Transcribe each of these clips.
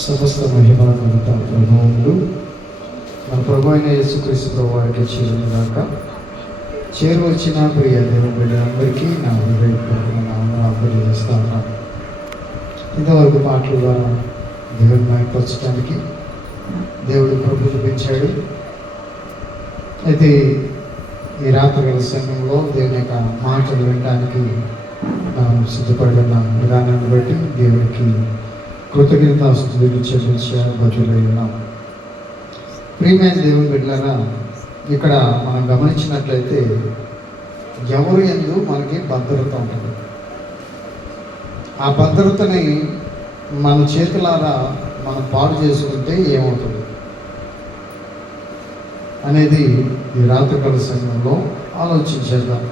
సమస్త మహిమ ఘనత ప్రభువులు మన ప్రభు అయిన యేసుక్రీస్తు ప్రభు వారికి చేరుగాక. చేరువచ్చిన ప్రియ దేవుని బిడ్డలందరికీ నా హృదయపూర్వక నామములు చేస్తా ఉన్నాను. ఇంతవరకు పాటల ద్వారా దేవుని మహిమపరచడానికి దేవుడు కృప చూపించాడు. అయితే ఈ రాత్రి సమయంలో దేవుని యొక్క మాటలు వినడానికి మనం సిద్ధపడిన విధానాన్ని బట్టి దేవుడికి కృతజ్ఞతాస్తుతులు చెల్లించాలని బతులై ఉన్నాం. ప్రియమైన దేవుని బిడ్డలారా, ఇక్కడ మనం గమనించినట్లయితే ఎవరు యందు మనకి భద్రత ఉంటుంది. ఆ భద్రతని మన చేతులారా మనం పాడు చేసుకుంటే ఏమవుతుంది అనేది ఈ రాత్రికాల సమయంలో ఆలోచించేద్దాం.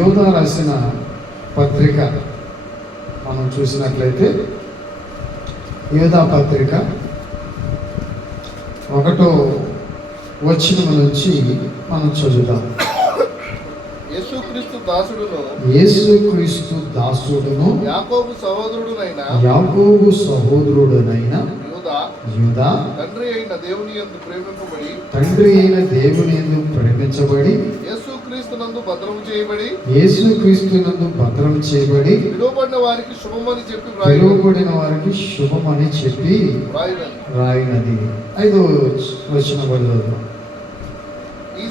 యోధా రాసిన పత్రిక మనం చూసినట్లయితే యోధా పత్రిక 1వ వచనం నుంచి మనం చదువుతాం. యేసుక్రీస్తు దాసుడును యాకోబు సహోదరుడునైన యూదా తండ్రి అయిన దేవుని యందు ప్రేమించబడి యేసుక్రీస్తునందు భద్రము చేయబడి పిలువబడిన వారికి శుభమని చెప్పి రాయినది. 5వ వచనం వరకు ఈ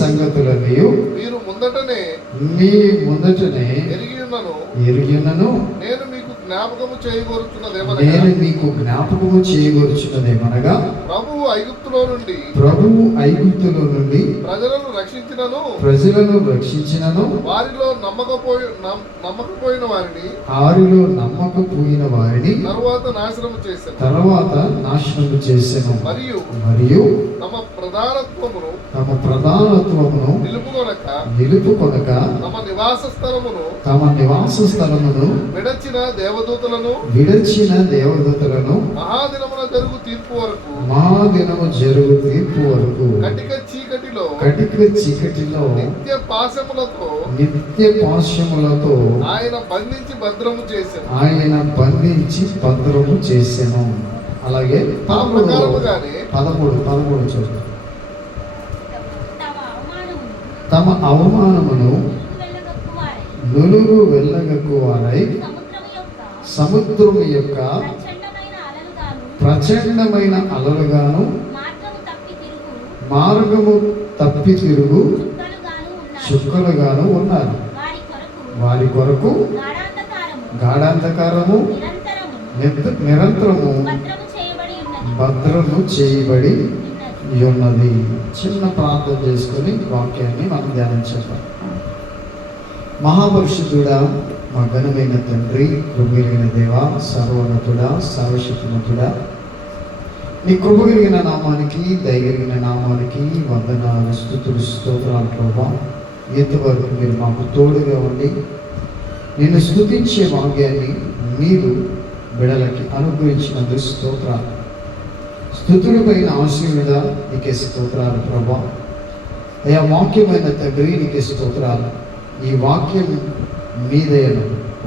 సంగతులన్నీ మీరు ముందటనే ఎరిగియున్నను నేను మీకు జ్ఞాపకము చేయగోరుచున్నదేమనగా ప్రభువు ఐగుప్తులో నుండి ప్రజలను రక్షించినను వారిలో నమ్మకపోయిన వారిని తరువాత నాశనము చేసెను. మరియు తమ ప్రధానత్వమును నిలుపుకొనక తమ నివాస స్థలమును విడచిన దేవదూతలను మహాదినము జరుగు తీర్పు వరకు కటిక చీకటిలో నిత్య పాశములతో ఆయన బంధించి భద్రము చేసెను. అలాగే 13 చూద్దాం. తమ అవమానమును నులుగు వెళ్ళగక్కువారై సముద్రము యొక్క ప్రచండమైన అలలుగాను మార్గము తప్పి తిరుగు చుక్కలుగాను ఉన్నారు. వారి కొరకు గాఢాంధకారము నిరంతరము భద్రము చేయబడి ఉన్నది. చిన్న ప్రార్థన చేసుకొని వాక్యాన్ని మనం ధ్యానించాం. మహాపరిశుద్ధుడా, మా ఘనమైన తండ్రి, కృపగలిగిన దేవ, సర్వోన్నతుడా, సర్వశక్తిమంతుడా, నీ కృపగలిగిన నామానికి, దయగలిగిన నామానికి వందనాలు, స్తుతులు, స్తోత్రాలు ప్రభా. ఎంతవరకు మీరు మాకు తోడుగా ఉండి నిన్ను స్తుతించే భాగ్యాన్ని మీరు బిడలకి అనుగ్రహించినందుకు స్తోత్రాలు. స్తుతుల పైన ఆశీర్వాద నీకే స్తోత్రాలు ప్రభా. అయ్యా, వాక్యమైన తండ్రి నీకే స్తోత్రాలు. ఈ వాక్యం మీదైన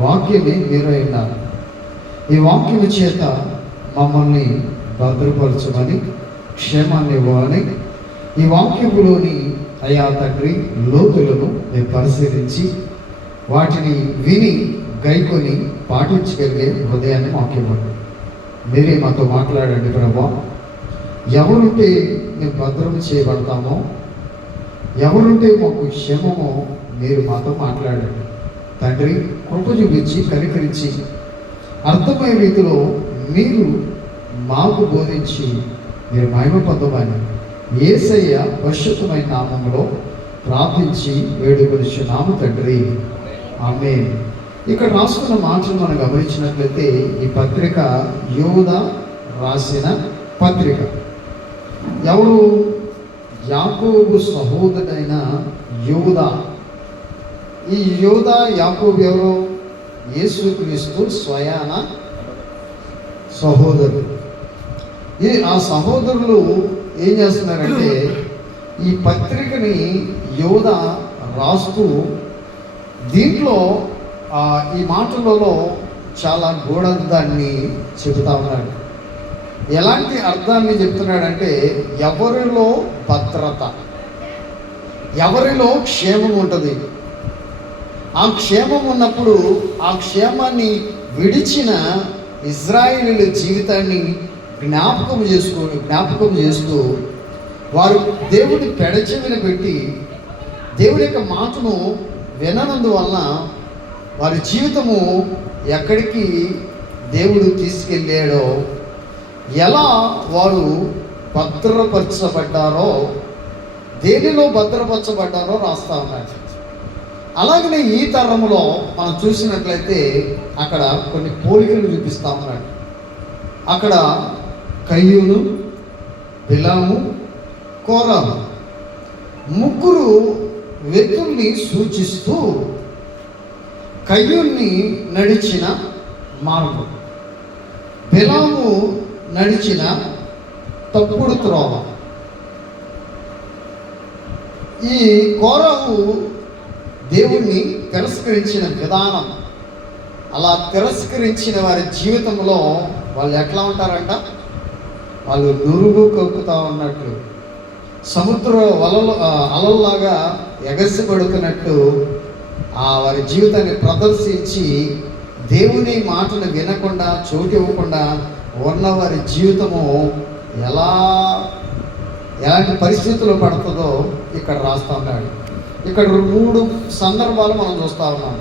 వాక్యమే మీరైనారు. ఈ వాక్యం చేత మమ్మల్ని భద్రపరచమని, క్షేమాన్ని ఇవ్వాలని, ఈ వాక్యములోని అయా తండ్రి లోతులను మేము పరిశీలించి వాటిని విని గైకొని పాటించగలిగే హృదయాన్ని మాకు ఇవ్వండి. మీరే మాతో మాట్లాడండి ప్రభా. ఎవరుంటే మేము భద్రం చేయబడతామో, ఎవరుంటే మాకు క్షేమమో మీరు మాతో మాట్లాడండి తండ్రి. కృప చూపించి కనికరించి అర్థమయ్యే రీతిలో మీరు మాకు బోధించి మీరు మహిమ పొందమని యేసయ్య పరిశుద్ధమైన నామములో ప్రార్థించి వేడుకొనిచున్నాము తండ్రి, ఆమేన్. ఇక్కడ రాసుకున్న మాటలు మనం గమనించినట్లయితే ఈ పత్రిక యోధా రాసిన పత్రిక. ఎవరు? యాకోబు సహోదరుడైన యోధా. ఈ యోధా యాకోబు ఎవరు? యేసుక్రీస్తు స్వయాన సహోదరుడు. ఆ సహోదరులు ఏం చేస్తున్నారంటే ఈ పత్రికని యోధా రాస్తూ దీంట్లో ఈ మాటలలో చాలా గూఢార్థాన్ని చెబుతా ఉన్నాడు. ఎలాంటి అర్థాన్ని చెప్తున్నాడంటే, ఎవరిలో భద్రత, ఎవరిలో క్షేమం ఉంటుంది. ఆ క్షేమం ఉన్నప్పుడు ఆ క్షేమాన్ని విడిచిన ఇజ్రాయేలీల జీవితాన్ని జ్ఞాపకం చేస్తూ వారు దేవుడి పెడచెవిన పెట్టి దేవుడి యొక్క మాటను విననందువలన వారి జీవితము ఎక్కడికి దేవుడు తీసుకెళ్ళాడో, ఎలా వారు భద్రపరచబడ్డారో, దేనిలో భద్రపరచబడ్డారో రాస్తా ఉన్నారు. అలాగనే ఈ తరంలో మనం చూసినట్లయితే అక్కడ కొన్ని పోలికలు చూపిస్తా ఉన్నాడు. అక్కడ కయ్యూను, బిలాము, కోరాహు ముగ్గురు వ్యక్తుల్ని సూచిస్తూ కయ్యూన్ని నడిచిన మార్గం, బిలాము నడిచిన తప్పుడు త్రోవ, ఈ కోరాహు దేవుణ్ణి తిరస్కరించిన విధానం. అలా తిరస్కరించిన వారి జీవితంలో వాళ్ళు ఎట్లా ఉంటారంట, వాళ్ళు నురుగు కక్కుతా ఉన్నట్లు, సముద్ర అలల్లాగా ఎగసిపడుతున్నట్టు వారి జీవితాన్ని ప్రదర్శించి దేవుని మాటను వినకుండా చోటు ఇవ్వకుండా ఉన్న వారి జీవితము ఎలాంటి పరిస్థితుల్లో పడుతుందో ఇక్కడ రాస్తా ఉన్నాడు. ఇక్కడ 3 సందర్భాలు మనం చూస్తూ ఉన్నాం.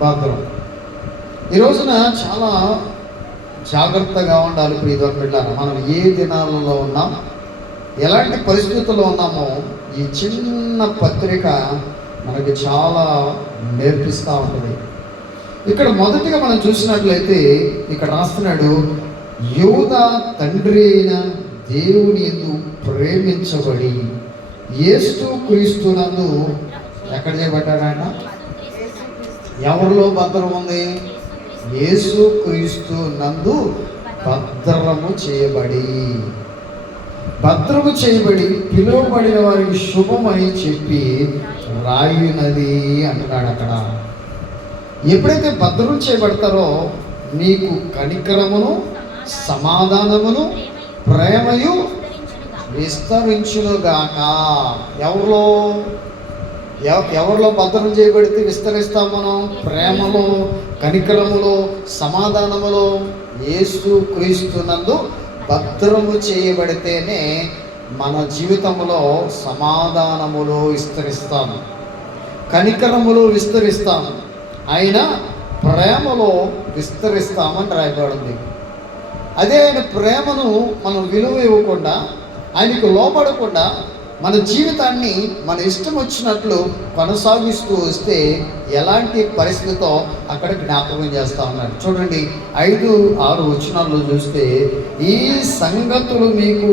భద్రం. ఈ రోజున చాలా జాగ్రత్తగా ఉండాలి ప్రియమైన బిడ్డలారా. మనం ఏ దినాలలో ఉన్నాం, ఎలాంటి పరిస్థితుల్లో ఉన్నామో ఈ చిన్న పత్రిక మనకి చాలా నేర్పిస్తూ ఉంటుంది. ఇక్కడ మొదటిగా మనం చూసినట్లయితే ఇక్కడ రాస్తున్నాడు, యూదా తండ్రి అయిన దేవుని యందు ప్రేమించబడి యేసు క్రీస్తునందు ఎక్కడ చేయబడ్డాడంట? ఎవరిలో భద్రం ఉంది? యేసు క్రీస్తు నందు భద్రము చేయబడి పిలువబడిన వారికి శుభమని చెప్పి రాయునది అంటున్నాడు. అక్కడ ఎప్పుడైతే భద్రం చేయబడతారో నీకు కనికరమును, సమాధానమును, ప్రేమయు విస్తరించునుగాక. ఎవరిలో భద్రం చేయబడితే విస్తరిస్తాం మనం? ప్రేమలో, కనికరములో, సమాధానములో. యేసు క్రీస్తునందు భద్రము చేయబడితేనే మన జీవితంలో సమాధానములో విస్తరిస్తాము, కనికరములో విస్తరిస్తాము, ఆయన ప్రేమలో విస్తరిస్తామని రాయబడింది. అదే ఆయన ప్రేమను మనం విలువ ఇవ్వకుండా, ఆయనకు లోపడకుండా మన జీవితాన్ని మన ఇష్టం వచ్చినట్లు కొనసాగిస్తూ వస్తే ఎలాంటి పరిస్థితితో అక్కడ జ్ఞాపకం చేస్తూ ఉన్నారు. చూడండి 5-6 వచనాల్లో చూస్తే, ఈ సంగతులు మీకు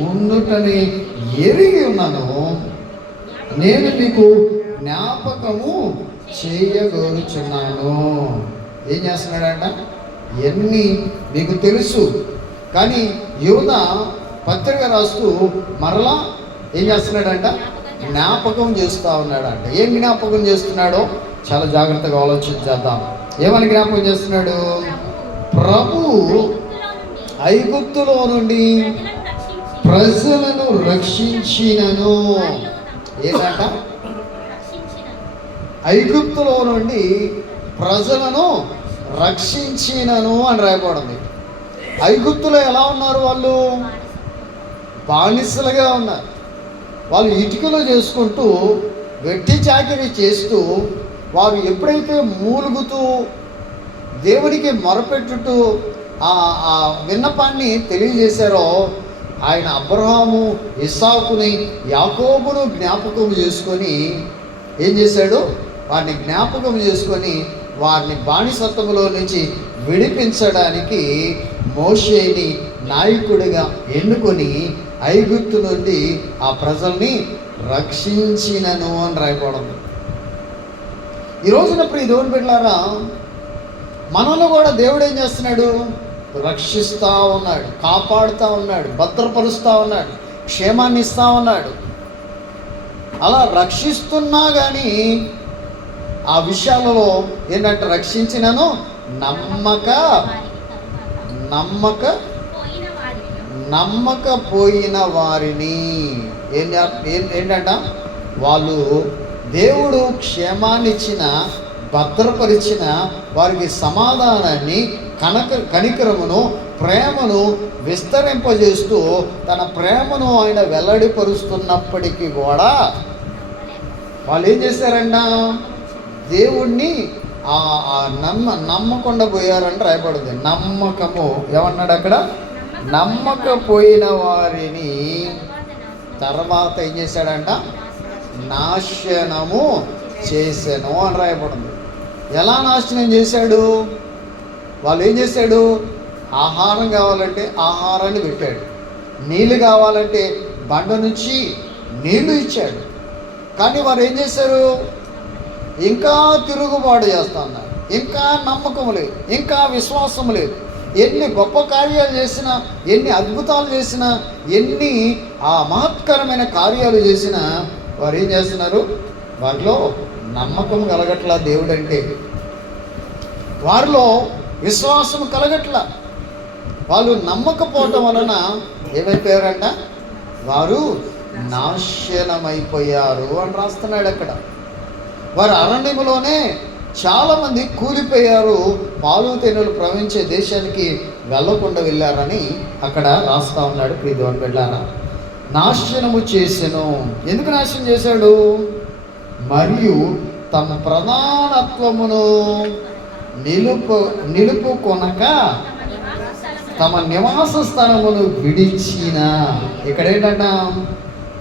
ముందుటనే ఎరిగి ఉన్నాను, నేను మీకు జ్ఞాపకము చేయగోరుచున్నాను. ఏం చేస్తున్నాడంట? ఎన్ని మీకు తెలుసు, కానీ యూదా పత్రిక రాస్తూ మరలా ఏం చేస్తున్నాడంట? జ్ఞాపకం చేస్తూ ఉన్నాడంట. ఏం జ్ఞాపకం చేస్తున్నాడో చాలా జాగ్రత్తగా ఆలోచించేద్దాం. ఏమని జ్ఞాపకం చేస్తున్నాడు? ప్రభు ఐగుప్తులో నుండి ప్రజలను రక్షించినను. ఏంటంట? ఐగుప్తులో నుండి ప్రజలను రక్షించినను అని రాయబడింది. ఐగుప్తులో ఎలా ఉన్నారు? వాళ్ళు బానిసలుగా ఉన్నారు. వాళ్ళు ఇటుకలో చేసుకుంటూ, వెట్టి చాకిరీ చేస్తూ, వారు ఎప్పుడైతే మూలుగుతూ దేవునికి మొరపెట్టుతూ ఆ విన్నపాన్ని తెలియజేశారో, ఆయన అబ్రహాము, ఇస్సాకుని, యాకోబును జ్ఞాపకం చేసుకొని ఏం చేశాడు? వారిని జ్ఞాపకం చేసుకొని వారిని బానిసత్వంలో నుంచి విడిపించడానికి మోషేని నాయకుడిగా ఎన్నుకొని ఐగుప్తు నుండి ఆ ప్రజల్ని రక్షించినను అని రాయబడింది. ఈ రోజున ప్రియ దేవుని బిడ్డలారా, మనల్ని కూడా దేవుడు ఏం చేస్తున్నాడు? రక్షిస్తూ ఉన్నాడు, కాపాడుతూ ఉన్నాడు, భద్రపరుస్తూ ఉన్నాడు, క్షేమాన్ని ఇస్తూ ఉన్నాడు. అలా రక్షిస్తున్నా కానీ ఆ విషయాలలో ఏంటంటే రక్షించినను నమ్మకపోయిన వారిని ఏంటంట వాళ్ళు దేవుడు క్షేమాన్నిచ్చిన, భద్రపరిచిన వారికి సమాధానాన్ని, కనికరమును, ప్రేమను విస్తరింపజేస్తూ తన ప్రేమను ఆయన వెల్లడిపరుస్తున్నప్పటికీ కూడా వాళ్ళు ఏం చేశారంట? దేవుణ్ణి నమ్మకుండా పోయారంటే రాయబడింది. నమ్మకము ఏమన్నాడు అక్కడ? నమ్మకపోయిన వారిని తర్వాత ఏం చేశాడంట? నాశనము చేశాను అని రాయబడింది. ఎలా నాశనం చేశాడు? వాళ్ళు ఏం చేశాడు? ఆహారం కావాలంటే ఆహారాన్ని పెట్టాడు, నీళ్ళు కావాలంటే బండ నుంచి నీళ్లు ఇచ్చాడు. కానీ వారు ఏం చేశారు? ఇంకా తిరుగుబాటు చేస్తా ఉన్నారు. ఇంకా నమ్మకం లేదు, ఇంకా విశ్వాసం లేదు. ఎన్ని గొప్ప కార్యాలు చేసినా, ఎన్ని అద్భుతాలు చేసినా, ఎన్ని మహత్కరమైన కార్యాలు చేసినా వారు ఏం చేస్తున్నారు? వారిలో నమ్మకం కలగట్లా. దేవుడు అంటే వారిలో విశ్వాసం కలగట్లా. వాళ్ళు నమ్మకపోవటం వలన ఏమైపోయారంట? వారు నాశనమైపోయారు అని రాస్తున్నాడు అక్కడ. వారు అరణ్యములోనే చాలామంది కూలిపోయారు, పాలు తేనెలు ప్రవహించే దేశానికి వెళ్ళకుండా వెళ్ళారని అక్కడ రాస్తా ఉన్నాడు. ప్రియదేవుని బిడ్డలారా, నాశనము చేసెను. ఎందుకు నాశనం చేశాడు? మరియు తమ ప్రధానత్వమును నిలుపుకొనక తమ నివాస స్థలమును విడిచిన. ఇక్కడ ఏంటంట?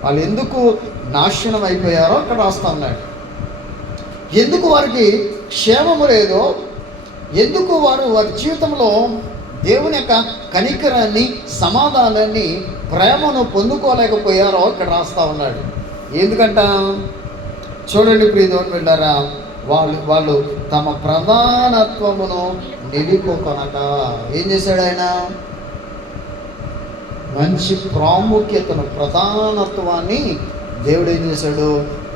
వాళ్ళు ఎందుకు నాశనం అయిపోయారో అక్కడ రాస్తా ఉన్నాడు. ఎందుకు వారికి క్షేమము లేదో, ఎందుకు వారి జీవితంలో దేవుని యొక్క కనికరాన్ని, సమాధానాన్ని, ప్రేమను పొందుకోలేకపోయారో ఇక్కడ రాస్తా ఉన్నాడు. ఎందుకంట? చూడండి ప్రియదేవుని బిడ్డలారా, వాళ్ళు తమ ప్రధానత్వమును నిలుపుకొనక ఏం చేశాడు? ఆయన మంచి ప్రాముఖ్యతను, ప్రధానత్వాన్ని దేవుడు ఏం చేశాడు?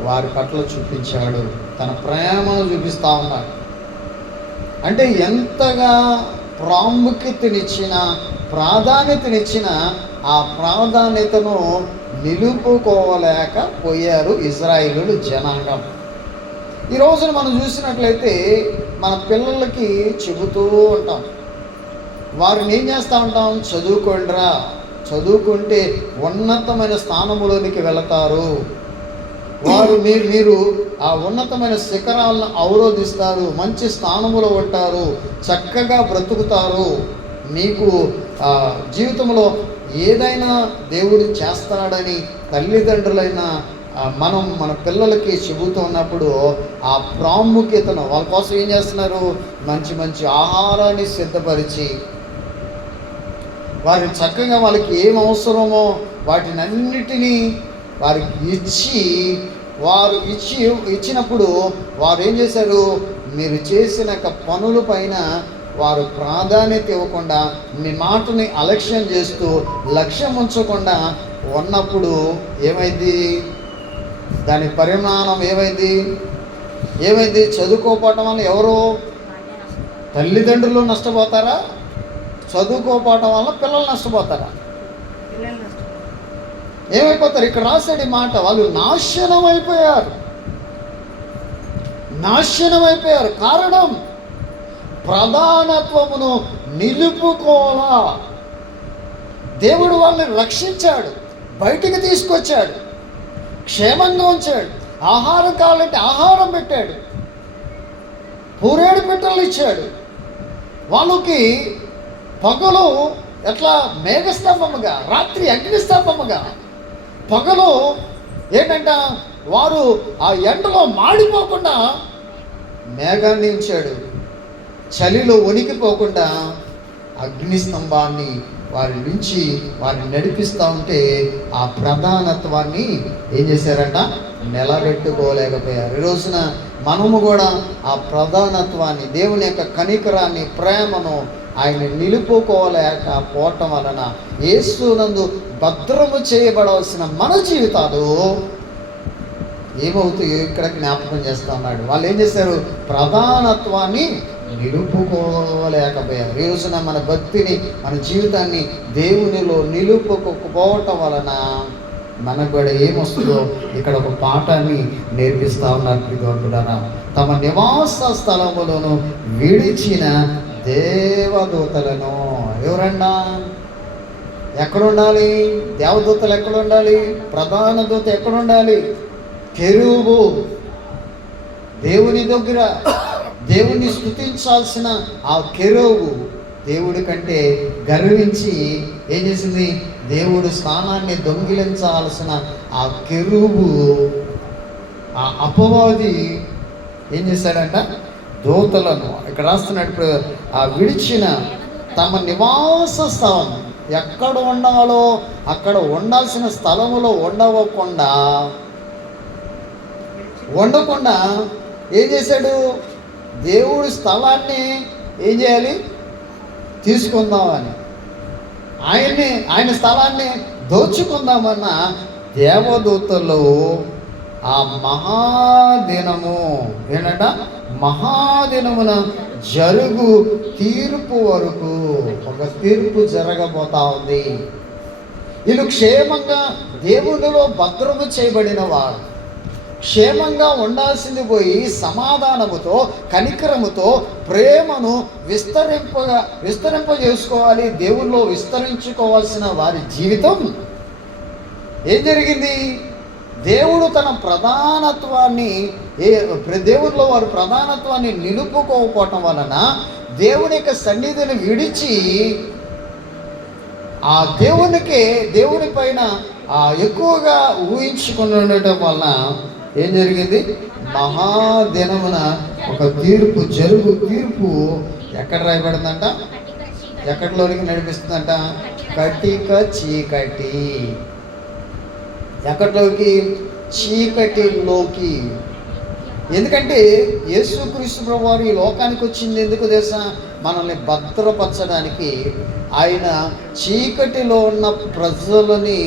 వారి పట్ల చూపించాడు. తన ప్రేమను చూపిస్తూ ఉన్నాడు. అంటే ఎంతగా ప్రాముఖ్యతనిచ్చిన, ప్రాధాన్యతనిచ్చిన ఆ ప్రాధాన్యతను నిలుపుకోలేకపోయారు ఇశ్రాయేలు జనాంగం. ఈ రోజున మనం చూసినట్లయితే మన పిల్లలకి చెబుతూ ఉంటాం, వారిని ఏం చేస్తూ ఉంటాం? చదువుకోండిరా, చదువుకుంటే ఉన్నతమైన స్థానములోనికి వెళతారు, వారు మీరు ఆ ఉన్నతమైన శిఖరాలను అవరోధిస్తారు, మంచి స్థానములో ఉంటారు, చక్కగా బ్రతుకుతారు, మీకు జీవితంలో ఏదైనా దేవుడు చేస్తాడని తల్లిదండ్రులైన మనం మన పిల్లలకి చెబుతూ ఉన్నప్పుడు ఆ ప్రాముఖ్యతను వాళ్ళ కోసం ఏం చేస్తున్నారు? మంచి మంచి ఆహారాన్ని సిద్ధపరిచి వారిని చక్కగా వాళ్ళకి ఏం అవసరమో వాటిని అన్నిటినీ వారికి ఇచ్చినప్పుడు వారు ఏం చేశారు? మీరు చేసిన పనుల పైన వారు ప్రాధాన్యత ఇవ్వకుండా, మీ మాటని అలక్ష్యం చేస్తూ, లక్ష్యం ఉంచకుండా ఉన్నప్పుడు ఏమైంది? దాని పరిమాణం ఏమైంది? చదువుకోపోవటం వల్ల ఎవరు? తల్లిదండ్రులు నష్టపోతారా? చదువుకోపోవటం వల్ల పిల్లలు నష్టపోతారా? ఏమైపోతారు? ఇక్కడ రాసాడు ఈ మాట, వాళ్ళు నాశనం అయిపోయారు. కారణం ప్రధానత్వమును నిలుపుకోలా. దేవుడు వాళ్ళని రక్షించాడు, బయటికి తీసుకొచ్చాడు, క్షేమంగా ఉంచాడు. ఆహారం కావాలంటే ఆహారం పెట్టాడు, పూరేడు పెట్టెలు ఇచ్చాడు. వాళ్ళకి పగలు ఎట్లా మేఘస్తంభముగా, రాత్రి అగ్నిస్తంభముగా. పగలు ఏంటంట? వారు ఆ ఎండలో మాడిపోకుండా మేఘాన్ని ఉంచాడు, చలిలో వణికిపోకుండా అగ్నిస్తంభాన్ని వారి నుంచి వారిని నడిపిస్తూ ఉంటే ఆ ప్రధానత్వాన్ని ఏం చేశారంట? నిలబెట్టుకోలేకపోయారు. ఈ రోజున మనము కూడా ఆ ప్రధానత్వాన్ని, దేవుని యొక్క కనికరాన్ని, ప్రేమను ఆయన నిలుపుకోలేకపోవటం వలన యేసునందు భద్రము చేయబడవలసిన మన జీవితాలు ఏమవుతూ ఇక్కడ జ్ఞాపకం చేస్తా ఉన్నాడు. వాళ్ళు ఏం చేశారు? ప్రధానత్వాన్ని నిలుపుకోలేకపోయారు. ఈ రోజున మన భక్తిని, మన జీవితాన్ని దేవునిలో నిలుపుకోకపోవటం వలన మనకు కూడా ఏమొస్తుందో ఇక్కడ ఒక పాఠాన్ని నేర్పిస్తా ఉన్నారు ప్రియతోడులారా. తమ నివాస స్థలములను విడిచిన దేవదూతలను, ఎవరన్నా ఎక్కడుండాలి? దేవదూతలు ఎక్కడుండాలి? ప్రధాన దూత ఎక్కడుండాలి? కెరూబు, దేవుని దగ్గర దేవుని స్తుతించాల్సిన ఆ కెరూబు దేవుడి కంటే గర్వించి ఏం చేసింది? దేవుడు స్థానాన్ని దొంగిలించాల్సిన ఆ కెరూబు, ఆ అపవాది ఏం చేశాడంట? దూతలను ఇక్కడ రాస్తున్నాడు, ఆ విడిచిన తమ నివాస స్థలం ఎక్కడ ఉండాలో అక్కడ ఉండాల్సిన స్థలములో ఉండకుండా ఏం చేశాడు? దేవుడి స్థలాన్ని ఏం చేయాలి? తీసుకుందామని, ఆయన స్థలాన్ని దోచుకుందామన్న దేవదూతలు ఆ మహాదినము ఏంటంట? మహాదినమున జరుగు తీర్పు వరకు ఒక తీర్పు జరగబోతా ఉంది. వీళ్ళు క్షేమంగా దేవునిలో భద్రము చేయబడిన వారు, క్షేమంగా ఉండాల్సింది పోయి సమాధానముతో, కనికరముతో, ప్రేమను విస్తరింపజేసుకోవాలి, దేవుల్లో విస్తరించుకోవాల్సిన వారి జీవితం ఏం జరిగింది? దేవుడు తన ప్రధానత్వాన్ని, దేవునిలో వారు ప్రధానత్వాన్ని నిలుపుకోకపోవటం వలన దేవుని యొక్క సన్నిధిని విడిచి ఆ దేవుని పైన ఎక్కువగా ఊహించుకుని ఉండటం వలన ఏం జరిగింది? మహాదినమున ఒక తీర్పు, జరుగు తీర్పు ఎక్కడ రాయబడిందంట? ఎక్కడిలోనికి నడిపిస్తుందంట? కటిక చీకటి. ఎక్కడిలోకి? చీకటిలోకి. ఎందుకంటే యేసుక్రీస్తు ప్రభువారు ఈ లోకానికి వచ్చింది ఎందుకు తెలుసా? మనల్ని భద్రపరచడానికి. ఆయన చీకటిలో ఉన్న ప్రజలని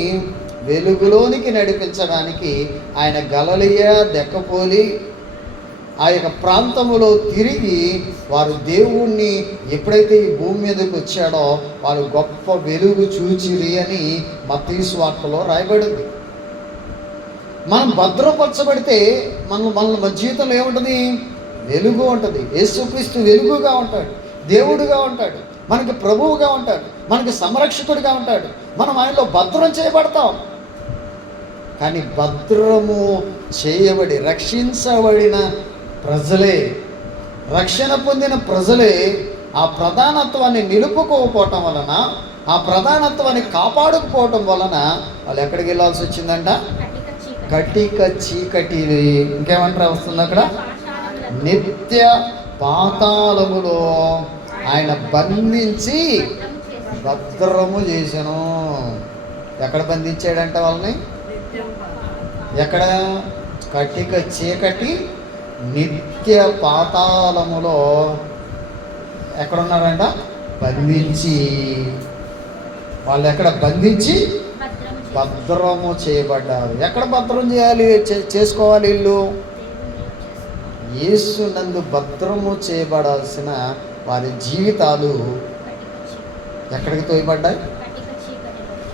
వెలుగులోనికి నడిపించడానికి ఆయన గలిలయ, దెక్కపోలి ఆ యొక్క ప్రాంతములో తిరిగి వారు దేవుణ్ణి ఎప్పుడైతే ఈ భూమి మీదకి వచ్చాడో వారు గొప్ప వెలుగు చూచిరి అని మత్తయి సువార్తలో రాయబడింది. మనం భద్రపరచబడితే మన జీవితంలో ఏముంటుంది? వెలుగు ఉంటుంది. యేసుక్రీస్తు వెలుగుగా ఉంటాడు, దేవుడుగా ఉంటాడు, మనకి ప్రభువుగా ఉంటాడు, మనకి సంరక్షకుడిగా ఉంటాడు. మనం ఆయనలో భద్రం చేయబడతాం. కానీ భద్రము చేయబడి రక్షించబడిన ప్రజలే, రక్షణ పొందిన ప్రజలే ఆ ప్రధానత్వాన్ని నిలుపుకోకపోవటం వలన, ఆ ప్రధానత్వాన్ని కాపాడుకోవటం వలన వాళ్ళు ఎక్కడికి వెళ్ళాల్సి వచ్చిందంట? కటిక చీకటి. ఇంకేమంటారు వస్తుంది అక్కడ? నిత్య పాతాళములో ఆయన బంధించి భద్రము చేశాను. ఎక్కడ బంధించాడంట వాళ్ళని? ఎక్కడ? కటిక చీకటి నిత్య పాతాళములో ఎక్కడున్నారంట? బంధించి. వాళ్ళు ఎక్కడ బంధించి భద్రము చేయబడ్డారు. ఎక్కడ భద్రం చేయాలి, చేసుకోవాలి? ఇల్లు యేసు నందు భద్రము చేయబడాల్సిన వారి జీవితాలు ఎక్కడికి తోయబడ్డాయి?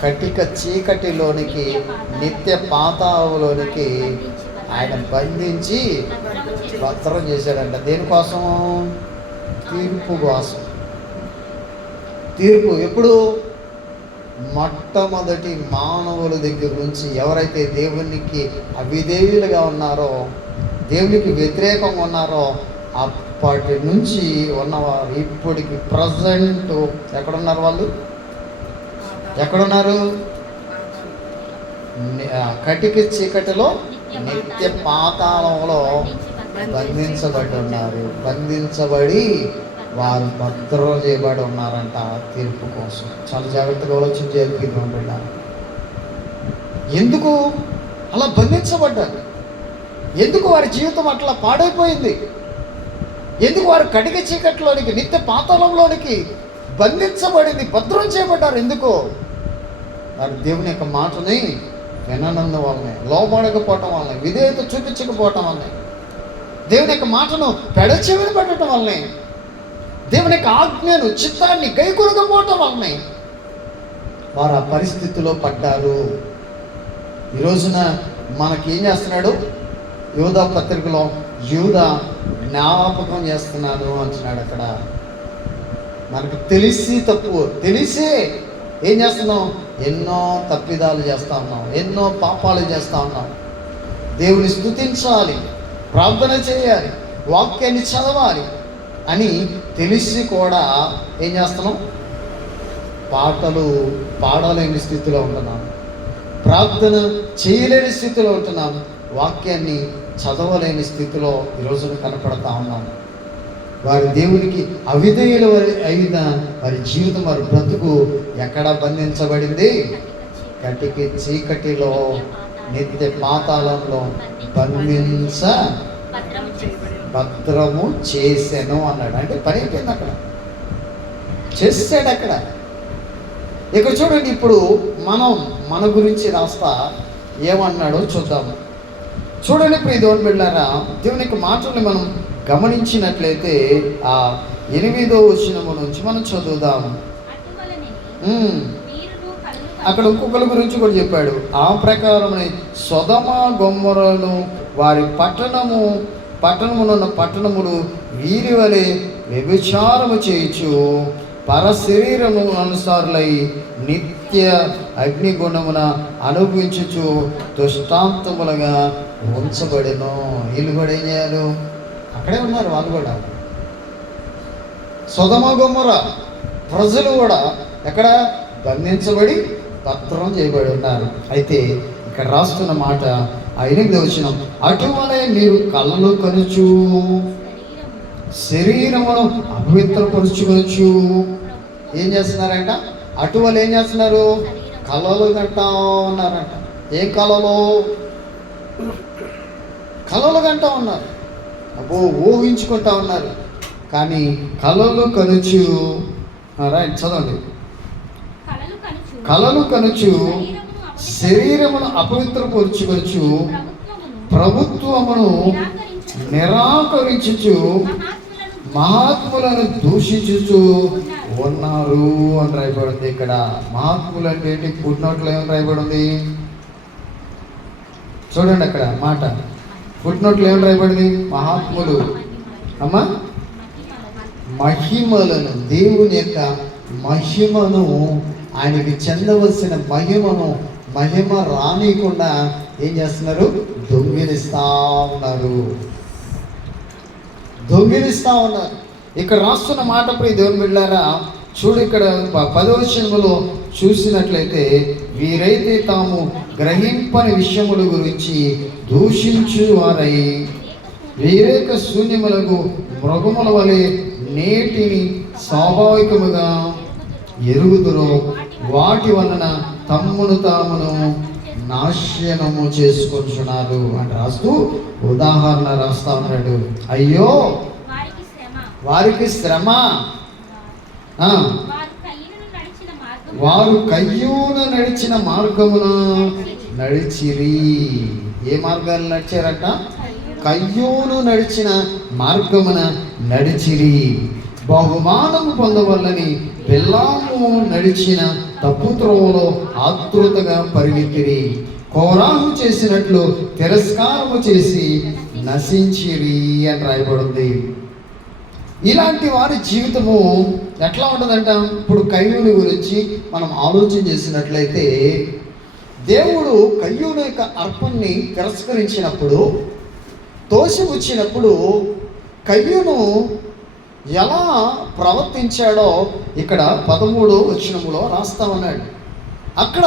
కటిక చీకటిలోనికి, నిత్య పాతాళంలోనికి ఆయన బంధించి భద్రం చేశాడంట. దేనికోసం? తీర్పు కోసం. తీర్పు ఎప్పుడు? మొట్టమొదటి మానవుల దగ్గర నుంచి ఎవరైతే దేవునికి అవిధేయులుగా ఉన్నారో, దేవునికి వ్యతిరేకంగా ఉన్నారో అప్పటి నుంచి ఉన్నవారు ఇప్పటికి ప్రజెంట్ ఎక్కడున్నారు? వాళ్ళు ఎక్కడున్నారు? కటిక చీకటిలో, నిత్య పాతాళంలో బంధించబడి ఉన్నారు. బంధించబడి వారు భద్రం చేయబడి ఉన్నారంట తీర్పు కోసం. చాలా జాగ్రత్తగా ఆలోచించారు. ఎందుకు అలా బంధించబడ్డారు? ఎందుకు వారి జీవితం అట్లా పాడైపోయింది? ఎందుకు వారు కటిక చీకటిలోనికి, నిత్య పాతాళంలోనికి బంధించబడింది, భద్రం చేయబడ్డారు? ఎందుకు? వారు దేవుని యొక్క మాటని విననందు వల్లనే, లోబడకపోవటం వల్లనే, విధేయత చూపించకపోవటం వల్లనే, దేవుని యొక్క మాటను పెడచెవిన పెట్టడం వల్లనే, దేవుని యొక్క ఆజ్ఞను చిత్తాన్ని గైకొనకపోవటం వల్లనే వారు ఆ పరిస్థితిలో పడ్డారు. ఈ రోజున మనకి ఏం చేస్తున్నాడు? యూదా పత్రికలో యూదా జ్ఞాపకం చేస్తున్నాను అంటున్నాడు. అక్కడ మనకు తెలిసే ఏం చేస్తున్నాం? ఎన్నో తప్పిదాలు చేస్తూ ఉన్నాం, ఎన్నో పాపాలు చేస్తూ ఉన్నాం. దేవుని స్తుతించాలి, ప్రార్థన చేయాలి, వాక్యాన్ని చదవాలి అని తెలిసి కూడా ఏం చేస్తున్నాం? పాటలు పాడలేని స్థితిలో ఉంటున్నాం, ప్రార్థన చేయలేని స్థితిలో ఉంటున్నాం, వాక్యాన్ని చదవలేని స్థితిలో ఈరోజున కనపడతా ఉన్నాం. వారి దేవునికి అవిధేయులు అయిన వారి జీవితం, వారి బ్రతుకు ఎక్కడ బంధించబడింది? కటికి చీకటిలో, నిత్య పాతాళంలో బంధించ భద్రము చేసెను అన్నాడు. అంటే పని అయిపోయింది, అక్కడ చేసాడు. అక్కడ ఇక చూడండి, ఇప్పుడు మన గురించి రాస్తా ఏమన్నాడో చూద్దాము. చూడండి ప్రియ దేవుని బిడ్డలారా, దేవుని యొక్క మాటల్ని మనం గమనించినట్లయితే ఆ 8వ వచనము నుంచి మనం చదువుదాము. అక్కడ ఇంకొకరి గురించి కూడా చెప్పాడు. ఆ ప్రకారమే సొదొమ గొమొర్రాను వారి పట్టణమునున్న పట్టణములు వీరి వలె వ్యభిచారము చేయుచు పరశరీరము అనుసారులై నిత్య అగ్నిగుణమున అనుభవించుచు దృష్టాంతములుగా ఉంచబడెను. వీళ్ళు కూడా ఏం చేయాలి? అక్కడే ఉన్నారు వాళ్ళు కూడా. సొదొమ గొమొర్రా ప్రజలు కూడా ఎక్కడ బంధించబడి భద్రం చేయబడి ఉన్నారు. అయితే ఇక్కడ రాస్తున్న మాట 8వ వచనం, అటువలే మీరు కళ్ళలు కనుచు శరీరమును అపవిత్రపరుచుకొనొచ్చు. ఏం చేస్తున్నారంట? అటువలే ఏం చేస్తున్నారు? కళలు కంటా ఉన్నారంట. ఏ కళలు? కళలు కంటా ఉన్నారు, అబ్బో ఊహించుకుంటా ఉన్నారు. కానీ కళలు కనుచు, రైట్ చదవండి. కళలు కనుచు శరీరమును అపవిత్రపరుచుకొనొచ్చు, ప్రభుత్వమును నిరాకరించుచు మహాత్ములను దూషించుచు ఉన్నారు అని రాయబడింది. ఇక్కడ మహాత్ములు అంటే ఏంటి? ఫుట్నోట్లో ఏమని రాయబడింది? చూడండి అక్కడ మాట, ఫుట్నోట్లో ఏమని రాయబడింది? మహాత్ములు అమ్మా మహిమలను, దేవుని యొక్క మహిమను, ఆయనకి చెందవలసిన మహిమ రానియకుండా ఏం చేస్తున్నారు? దొంగిలిస్తూ ఉన్నారు. ఇక్కడ రాస్తున్న మాట ప్రియ దేవుని బిడ్డలారా, చూడు ఇక్కడ 10వ వచనములో చూసినట్లయితే, వీరైతే తాము గ్రహింపని విషయముల గురించి దూషించు వారై వీరేక శూన్యములకు మృగముల వలె నేటిని స్వాభావికముగా ఎరుగుదురు, వాటి వలన తమ్మును తామును నాశనము చేసుకొంచున్నారు అని రాస్తూ ఉదాహరణ రాస్తా ఉన్నాడు. అయ్యో వారికి శ్రమ, వారు కయ్యూను నడిచిన మార్గమున నడిచిరి. ఏ మార్గాలు నడిచారట? కయ్యూను నడిచిన మార్గమున నడిచిరి. బహుమానము పొందవల్లని బిలాము నడిచిన తప్పు త్రోవలో ఆతృతగా పరిగెత్తిరి. కోరాహు చేసినట్లు తిరస్కారము చేసి నశించిరి అని రాయబడింది. ఇలాంటి వారి జీవితము ఎట్లా ఉంటుందంట? ఇప్పుడు కయ్యూని గురించి మనం ఆలోచన చేసినట్లయితే, దేవుడు కయ్యూని యొక్క అర్పణని తిరస్కరించినప్పుడు, తోసిపుచ్చినప్పుడు కయ్యూను ఎలా ప్రవర్తించాడో ఇక్కడ 13వ వచనములో రాస్తా ఉన్నాడు. అక్కడ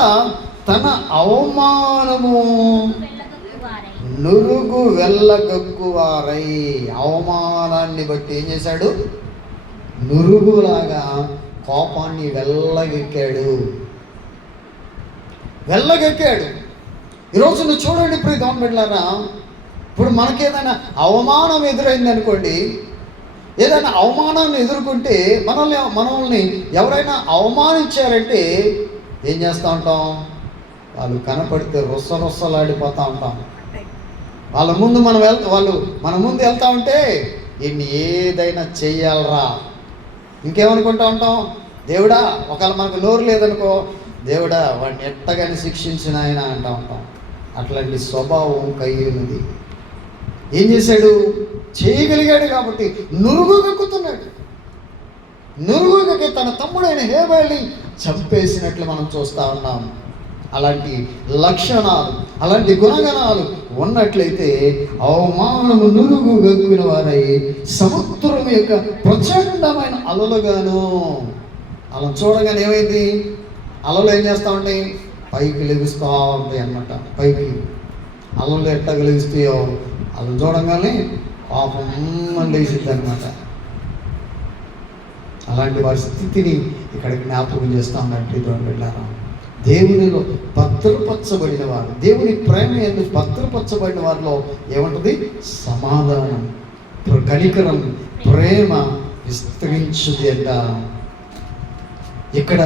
తన అవమానము నురుగు వెళ్ళగక్కువారై, అవమానాన్ని బట్టి ఏం చేశాడు? నురుగులాగా కోపాన్ని వెళ్ళగెక్కాడు. ఈరోజు నువ్వు చూడండి ప్రియ దేవుని బిడ్డలారా, ఇప్పుడు మనకేదైనా అవమానం ఎదురైంది అనుకోండి, ఏదైనా అవమానాన్ని ఎదుర్కొంటే మనల్ని ఎవరైనా అవమానించారంటే ఏం చేస్తూ ఉంటాం? వాళ్ళు కనపడితే రొస్సలాడిపోతూ ఉంటాం. వాళ్ళ ముందు వాళ్ళు మన ముందు వెళ్తూ ఉంటే ఇన్ని ఏదైనా చెయ్యాలరా, ఇంకేమనుకుంటా ఉంటాం, దేవుడా ఒకవేళ మనకు నోరు లేదనుకో, దేవుడా వాడిని ఎట్టగానే శిక్షించిన ఆయన అంటూ ఉంటాం. అట్లాంటి స్వభావం కయ్యూనుది. ఏం చేశాడు? చేయగలిగాడు కాబట్టి నురుగుగక్కుతున్నాడు. నురుగుగకి తన తమ్ముడైన హేబేలుని చంపేసినట్లు మనం చూస్తూ ఉన్నాం. అలాంటి లక్షణాలు, అలాంటి గుణగణాలు ఉన్నట్లయితే అవమానము నురుగు గక్కిన వారై సముద్రం యొక్క ప్రచండమైన అలలుగాను, అలా చూడగానే ఏమైంది, అలలు ఏం చేస్తూ ఉంటాయి, పైకి లెగుస్తూ ఉంటాయి అన్నమాట. పైకి అలలు ఎట్టా లెగుస్తాయో అలా చూడగానే పాపం లేచిద్ది అనమాట. అలాంటి వారి స్థితిని ఇక్కడ జ్ఞాపకం చేస్తూ ఉన్నట్టు వెళ్ళారా. దేవునిలో భద్రపరచబడిన వారు, దేవుని ప్రేమ ఎందుకు భద్రపరచబడిన వారిలో ఏముంటుంది? సమాధానం, కనికరం, ప్రేమ విస్తరించుది అంట. ఇక్కడ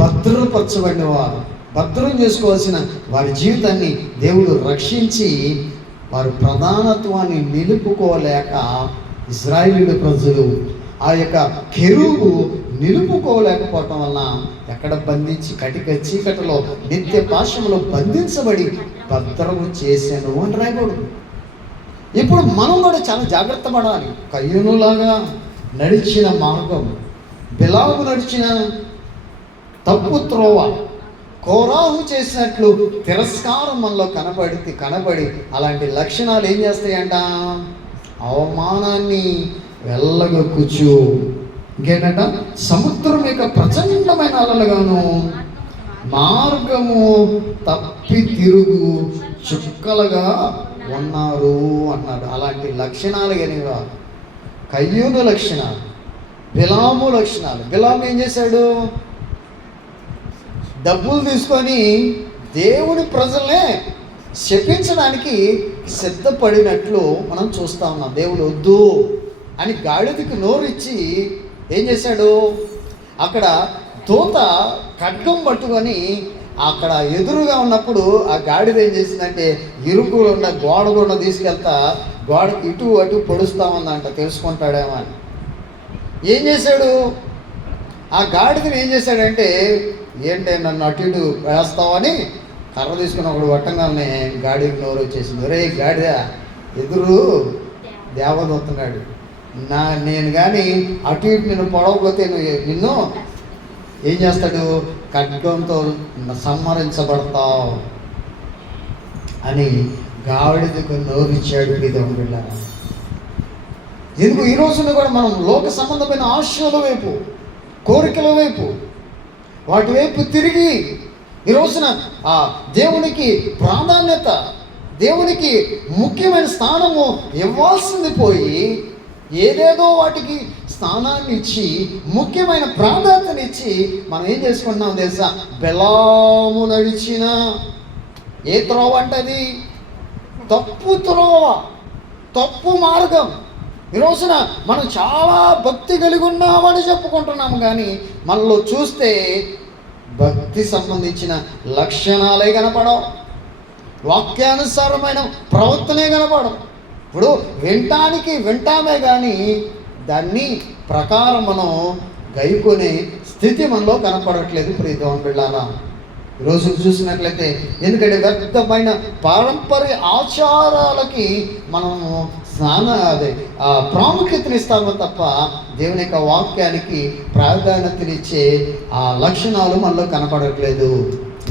భద్రపరచబడిన వారు, భద్రం చేసుకోవాల్సిన వారి జీవితాన్ని దేవుడు రక్షించి వారు ప్రధానత్వాన్ని నిలుపుకోలేక ఇశ్రాయేలు ప్రజలు ఆ యొక్క కెరూబు నిలుపుకోలేకపోవటం వలన ఎక్కడ బంధించి కటిక చీకటిలో నిత్య పాశంలో బంధించబడి భద్రము చేశాను అని రాయకూడదు. ఇప్పుడు మనం కూడా చాలా జాగ్రత్త పడాలి. కయ్యూనులాగా నడిచిన మార్గం, బిలాము నడిచిన తప్పు త్రోవ, కోరాహు చేసినట్లు తిరస్కారం మనలో కనబడి అలాంటి లక్షణాలు ఏం చేస్తాయంట? అవమానాన్ని వెళ్ళగొచ్చు. ఇంకేంటంట? సముద్రం యొక్క ప్రచండమైన అలలుగాను మార్గము తప్పి తిరుగు చుక్కలుగా ఉన్నారు అన్నాడు. అలాంటి లక్షణాలు కలిగిన కయ్యూను లక్షణాలు, బిలాము లక్షణాలు. బిలాము ఏం చేశాడు? డబ్బులు తీసుకొని దేవుని ప్రజల్నే శపించడానికి సిద్ధపడినట్లు మనం చూస్తూ ఉన్నాం. దేవుడు వద్దు అని గాడిదకి నోరిచ్చి ఏం చేశాడు? అక్కడ దూత ఖడ్గం పట్టుకొని అక్కడ ఎదురుగా ఉన్నప్పుడు ఆ గాడిద ఏం చేసిందంటే ఇరుకులు ఉన్న గోడ గుండా తీసుకెళ్తా గోడకి ఇటు అటు పొడుస్తామందంట, తెలుసుకుంటాడేమో అని. ఏం చేశాడు? ఆ గాడిదని ఏం చేశాడంటే, ఏంటి నన్ను అటు ఇటు వేస్తావని కర్ర తీసుకుని ఒకడు పట్టంగానే గాడికి నోరు వచ్చేసింది. ఒరే గాడిద, ఎదురు దేవత వస్తున్నాడు, నేను కానీ అటు ఇటు నిన్ను పొడవకపోతే నిన్ను ఏం చేస్తాడు? ఖడ్గంతో సంహరించబడతావు అని గాడిదకు నోరిచ్చాడు. ఎందుకు ఈ రోజున కూడా మనం లోక సంబంధమైన ఆశల వైపు, కోరికల వైపు, వాటి వైపు తిరిగి ఈ రోజున ఆ దేవునికి ప్రాధాన్యత, దేవునికి ముఖ్యమైన స్థానము ఇవ్వాల్సింది పోయి ఏదేదో వాటికి స్థానాన్ని ఇచ్చి ముఖ్యమైన ప్రాధాన్యతనిచ్చి మనం ఏం చేసుకుంటున్నాం తెలుసా? బిలాము నడిచిన ఏ త్రోవ అంటది? తప్పు త్రోవ, తప్పు మార్గం. ఈ రోజున మనం చాలా భక్తి కలిగి ఉన్నామని చెప్పుకుంటున్నాము, కానీ మనలో చూస్తే భక్తి సంబంధించిన లక్షణాలే కనపడవు, వాక్యానుసారమైన ప్రవర్తనే కనపడవు. ఇప్పుడు వింటామే కానీ దాన్ని ప్రకారం మనం గైకొనే స్థితి మనలో కనపడట్లేదు. ప్రియదేవుని బిడ్డలారా, ఈరోజు చూసినట్లయితే ఎందుకంటే వ్యర్థమైన పారంపర్య ఆచారాలకి మనము ప్రాముఖ్యతనిస్తాము తప్ప దేవుని యొక్క వాక్యానికి ప్రాధాన్యతనిచ్చే ఆ లక్షణాలు మనలో కనపడట్లేదు.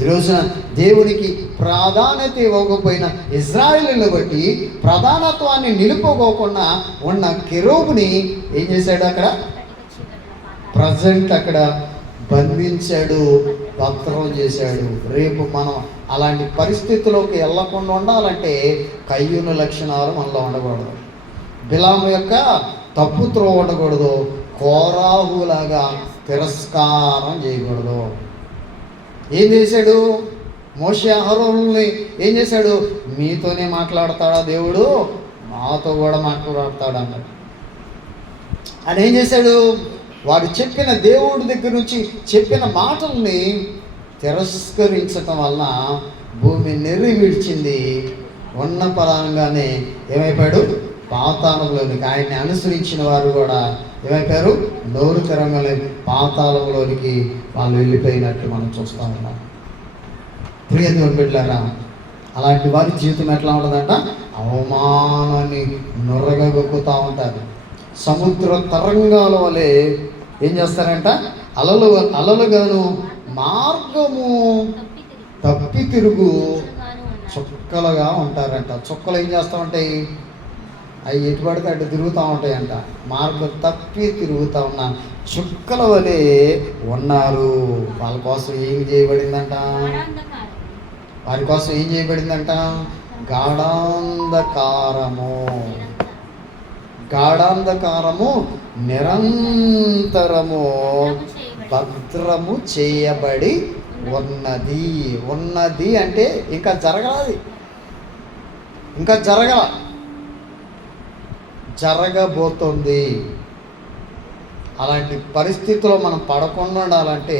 ఈరోజున దేవునికి ప్రాధాన్యత ఇవ్వకపోయిన ఇశ్రాయేలుని బట్టి ప్రధానత్వాన్ని నిలుపుకోకుండా ఉన్న కెరూబుని ఏం చేశాడు? అక్కడ ప్రజెంట్ అక్కడ బంధించాడు, భద్రం చేశాడు. రేపు మనం అలాంటి పరిస్థితుల్లోకి వెళ్ళకుండా ఉండాలంటే కయ్యూను లక్షణాలు మనలో ఉండకూడదు, బిలాము యొక్క తప్పు త్రోవ ఉండకూడదు, కోరాహులాగా తిరస్కారం చేయకూడదు. ఏం చేశాడు? మోషే అహరోనుల్ని ఏం చేశాడు? మీతోనే మాట్లాడతాడా దేవుడు, మాతో కూడా మాట్లాడతాడు అన్నాడు. అని ఏం చేశాడు? వాడు చెప్పిన దేవుడి దగ్గర నుంచి చెప్పిన మాటల్ని తిరస్కరించటం వలన భూమి నెర్రి విడిచింది. ఉన్న పరంగానే ఏమైపోయాడు? పాతాళంలోనికి. ఆయన్ని అనుసరించిన వారు కూడా ఏమైపోయారు? నోరు తెరంగానే పాతాళంలోనికి వాళ్ళు వెళ్ళిపోయినట్టు మనం చూస్తూ ఉన్నాం. ప్రియ దేవుని బిడ్డలారా, అలాంటి వారి జీవితం ఎట్లా ఉంటుందంట? అవమానాన్ని నొరగగొక్కుతూ ఉంటారు. సముద్ర తరంగాల వలె ఏం చేస్తారంట? అలలుగాను మార్గము తప్పి తిరుగు చుక్కలుగా ఉంటారంట. చుక్కలు ఏం చేస్తూ ఉంటాయి? అవి ఎటు పడితే అటు తిరుగుతూ ఉంటాయంట. మార్గం తప్పి తిరుగుతూ ఉన్న చుక్కల వలె ఉన్నారు. వాళ్ళ కోసం ఏం చేయబడిందంట? వారి కోసం ఏం చేయబడిందంట? గాఢాంధకారము నిరంతరము భద్రము చేయబడి ఉన్నది అంటే ఇంకా జరగబోతుంది. అలాంటి పరిస్థితిలో మనం పడకుండా ఉండాలంటే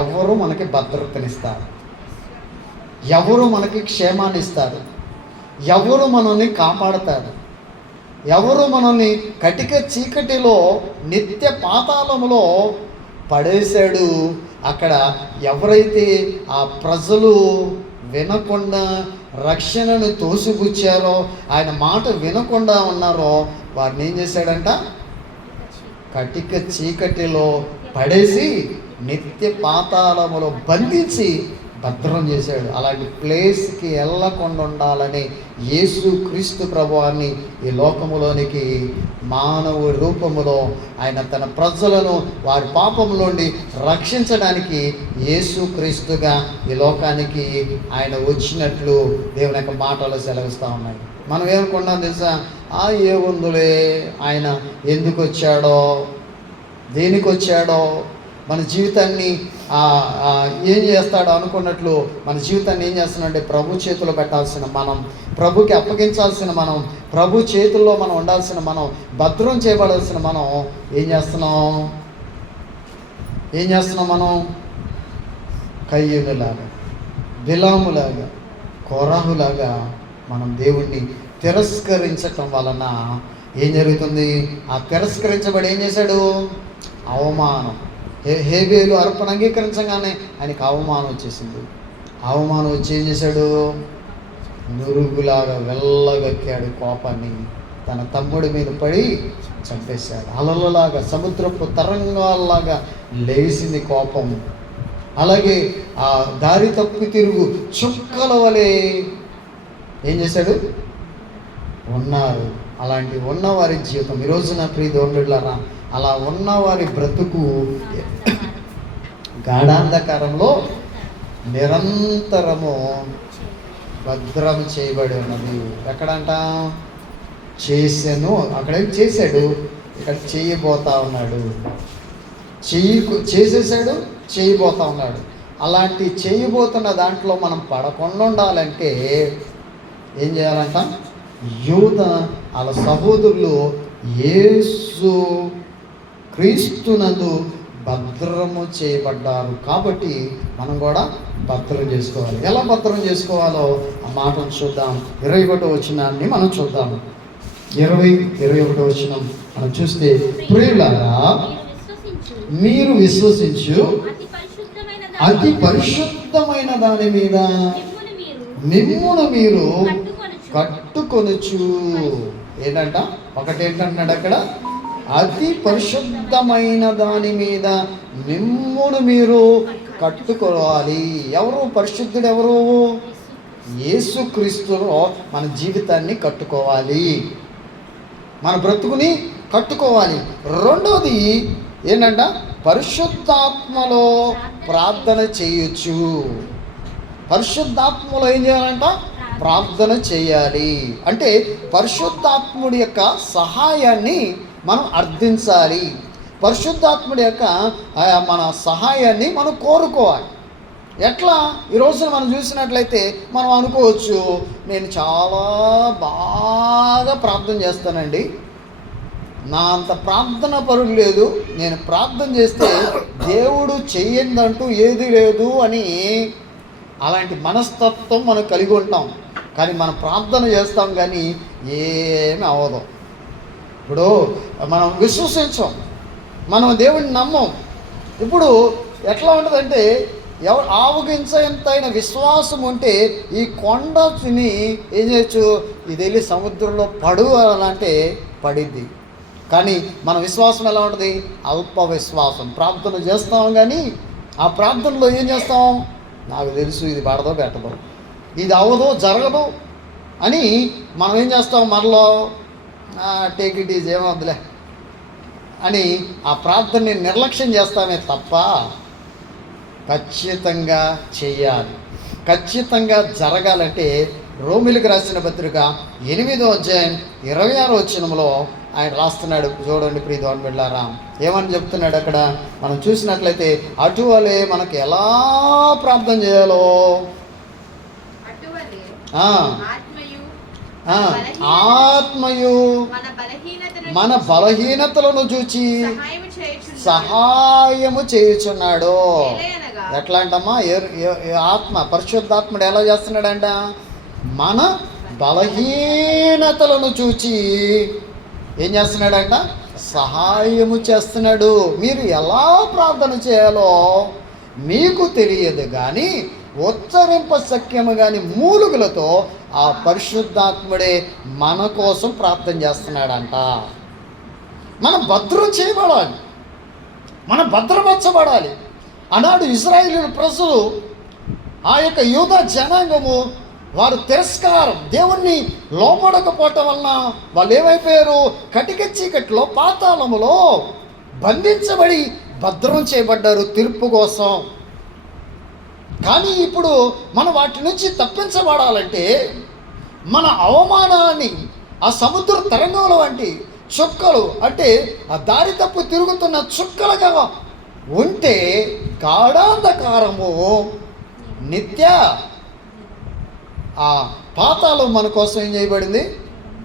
ఎవరు మనకి భద్రతనిస్తారు? ఎవరు మనకి క్షేమాన్ని ఇస్తారు? ఎవరు మనల్ని కాపాడతారు? ఎవరు మనల్ని కటిక చీకటిలో నిత్య పాతాళములో పడేశాడు? అక్కడ ఎవరైతే ఆ ప్రజలు వినకుండా రక్షణను తోసిపుచ్చారో, ఆయన మాట వినకుండా ఉన్నారో, వారిని ఏం చేశాడంట? కటిక చీకటిలో పడేసి నిత్య పాతాళములో బంధించి భద్రం చేశాడు. అలాంటి ప్లేస్కి వెళ్ళకుండా ఉండాలని యేసు క్రీస్తు ప్రభువాన్ని ఈ లోకములోనికి మానవ రూపములో ఆయన తన ప్రజలను వారి పాపములోండి రక్షించడానికి యేసు క్రీస్తుగా ఈ లోకానికి ఆయన వచ్చినట్లు దేవుని యొక్క మాటలు సెలవిస్తూ ఉన్నాయి. మనం ఏమనుకున్నాం తెలుసా? ఏ ఉందులే, ఆయన ఎందుకు వచ్చాడో, దేనికి వచ్చాడో, మన జీవితాన్ని ఏం చేస్తాడో అనుకున్నట్లు మన జీవితాన్ని ఏం చేస్తున్నాడంటే ప్రభు చేతిలో పెట్టాల్సిన మనం, ప్రభుకి అప్పగించాల్సిన మనం, ప్రభు చేతుల్లో మనం ఉండాల్సిన మనం, భద్రం చేయబడాల్సిన మనం ఏం చేస్తున్నాం మనం? కయ్యూనులాగా, బిలాములాగా, కోరాహులాగా మనం దేవుణ్ణి తిరస్కరించటం వలన ఏం జరుగుతుంది? ఆ తిరస్కరించబడి ఏం చేశాడు? అవమానం. హేబేలు అర్పణ అంగీకరించగానే ఆయనకి అవమానం వచ్చేసింది. అవమానం వచ్చి ఏం చేశాడు? నురుగులాగా వెళ్ళగక్కాడు కోపాన్ని. తన తమ్ముడి మీద పడి చంపేశాడు. అలలలాగా, సముద్రపు తరంగాల్లాగా లేచింది కోపం. అలాగే ఆ దారి తప్పి తిరుగు చుక్కల వలె ఏం చేశాడు? ఉన్నారు. అలాంటి ఉన్నవారి జీవితం ఈరోజు నా ప్రియ దేవుళ్ళారా, అలా ఉన్నవారి బ్రతుకు గాఢాంధకారంలో నిరంతరము భద్రం చేయబడి ఉన్నది. ఎక్కడంట? అక్కడేం చేశాడు? ఇక్కడ చేయబోతా ఉన్నాడు. చేసేసాడు, చేయబోతా ఉన్నాడు. అలాంటి చేయబోతున్న దాంట్లో మనం పడకుండా ఉండాలంటే ఏం చేయాలంట? యూద వాళ్ళ సహోదరులు యేసు క్రీస్తునందు భద్రము చేయబడ్డారు. కాబట్టి మనం కూడా భద్రం చేసుకోవాలి. ఎలా భద్రం చేసుకోవాలో ఆ మాటను చూద్దాం. 21వ వచనాన్ని మనం చూద్దాం. 21వ వచనం మనం చూస్తే, ప్రియులారా, మీరు విశ్వసించు అతి పరిశుద్ధమైన దాని మీద మిమ్మును మీరు కట్టుకొనుచు. ఏంటంట? ఒకటేంటన్నాడు అక్కడ? అతి పరిశుద్ధమైన దాని మీద మిమ్మును మీరు కట్టుకోవాలి. ఎవరు పరిశుద్ధుడు? ఎవరు? యేసుక్రీస్తులో మన జీవితాన్ని కట్టుకోవాలి, మన బ్రతుకుని కట్టుకోవాలి. రెండోది ఏంటంట? పరిశుద్ధాత్మలో ప్రార్థన చేయొచ్చు. పరిశుద్ధాత్మలో ఏం చేయాలంట? ప్రార్థన చేయాలి. అంటే పరిశుద్ధాత్ముడి యొక్క సహాయాన్ని మనం అర్థించాలి. పరిశుద్ధాత్ముడి యొక్క మన సహాయాన్ని మనం కోరుకోవాలి. ఎట్లా? ఈరోజు మనం చూసినట్లయితే మనం అనుకోవచ్చు, నేను చాలా బాగా ప్రార్థన చేస్తానండి, నా అంత ప్రార్థన పరుడు లేదు, నేను ప్రార్థన చేస్తే దేవుడు చెయ్యందంటూ ఏది లేదు అని అలాంటి మనస్తత్వం మనం కలిగి ఉంటాం. కానీ మనం ప్రార్థన చేస్తాం కానీ ఏమి అవ్వదు. ఇప్పుడు మనం విశ్వసించాం, మనం దేవుడిని నమ్మం. ఇప్పుడు ఎట్లా ఉంటుందంటే ఆవగించేంతైన విశ్వాసం ఉంటే ఈ కొండని ఏం చేయొచ్చు, ఇది వెళ్ళి సముద్రంలో పడు అంటే పడిద్ది. కానీ మన విశ్వాసం ఎలా ఉంటుంది? అల్ప విశ్వాసం. ప్రార్థన చేస్తాం కానీ ఆ ప్రార్థనలో ఏం చేస్తాం, నాకు తెలుసు ఇది పడదో పెట్టదో, ఇది అవ్వదో జరగదు అని మనం ఏం చేస్తాం, మనలో టేక్ ఇట్ ఈజ్ ఏమవుద్దులే అని ఆ ప్రార్థనని నిర్లక్ష్యం చేస్తామే తప్ప ఖచ్చితంగా చేయాలి. ఖచ్చితంగా జరగాలంటే రోమిలకు రాసిన పత్రిక 8వ అధ్యాయం 26వ వచనంలో ఆయన రాస్తున్నాడు. చూడండి ప్రియ దేవుని బిడ్డలారా, ఏమని చెప్తున్నాడు అక్కడ మనం చూసినట్లయితే, అటువలే మనకు ఎలా ప్రార్థన చేయాలో ఆత్మయు మన బలహీనతలను చూచి సహాయము చేయుచున్నాడు. ఎట్లా అంటమ్మా, ఆత్మ పరిశుద్ధాత్ముడు ఎలా చేస్తున్నాడంట, మన బలహీనతలను చూచి ఏం చేస్తున్నాడంట, సహాయము చేస్తున్నాడు. మీరు ఎలా ప్రార్థన చేయాలో మీకు తెలియదు కానీ ఉచ్చరింప శక్యము కానీ మూలుగులతో ఆ పరిశుద్ధాత్ముడే మన కోసం ప్రార్థన చేస్తున్నాడంట. మనం భద్రం చేయబడాలి, మనం భద్రపరచబడాలి. ఆనాడు ఇశ్రాయేలు ప్రజలు, ఆ యొక్క యూదా జనాంగము, వారు తిరస్కారం, దేవుణ్ణి లోపడకపోవటం వలన వాళ్ళు ఏమైపోయారు, కటిక చీకట్లో పాతాళములో బంధించబడి భద్రం చేయబడ్డారు తీర్పు కోసం. కానీ ఇప్పుడు మనం వాటి నుంచి తప్పించబడాలంటే మన అవమానాన్ని ఆ సముద్ర తరంగంలో వంటి చుక్కలు, అంటే ఆ దారి తప్పు తిరుగుతున్న చుక్కలుగా ఉంటే గాఢాంధకారము నిత్య ఆ పాతాళం మన కోసం ఏం చేయబడింది,